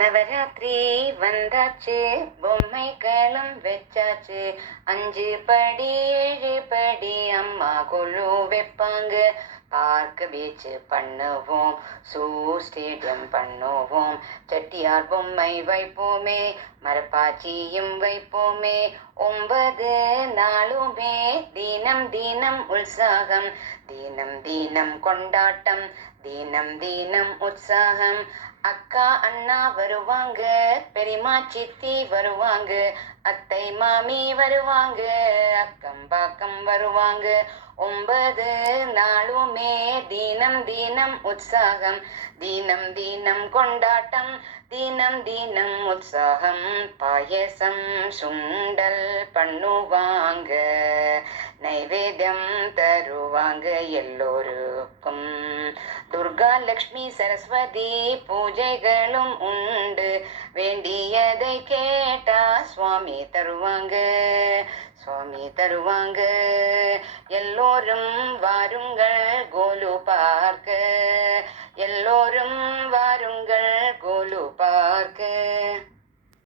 நவராத்திரி வந்தாச்சு, பொம்மைகளும் வச்சாச்சு. 5 படி 7 படி அம்மா கொலு வைப்பாங்க. பார்க் பீச் பண்ணுவோம், சூ ஸ்டேடியம் பண்ணுவோம். செட்டியார் பொம்மை வைப்போமே, மரப்பாச்சியும் வைப்போமே. 9 நாளுமே தினம் தினம் உற்சாகம், தினம் தினம் கொண்டாட்டம், தினம் தினம் உற்சாகம். அக்கா அண்ணா வருவாங்க, பெரியம்மா சித்தி வருவாங்க, அத்தை மாமி வருவாங்க, அக்கம் பாக்கம் வருவாங்க. 9 நாளுமே தினம் தினம் உற்சாகம், தினம் தினம் கொண்டாட்டம், தினம் தினம் உற்சாகம். பாயசம் சுண்டல் பண்ணுவாங்க, நைவேத்தியம் தருவாங்க எல்லோருக்கும். துர்கா லக்ஷ்மி சரஸ்வதி பூஜைகளும் உண்டு, வேண்டியதை கேட்டா சுவாமி தருவாங்க, சுவாமி தருவாங்க. எல்லோரும் வாருங்க,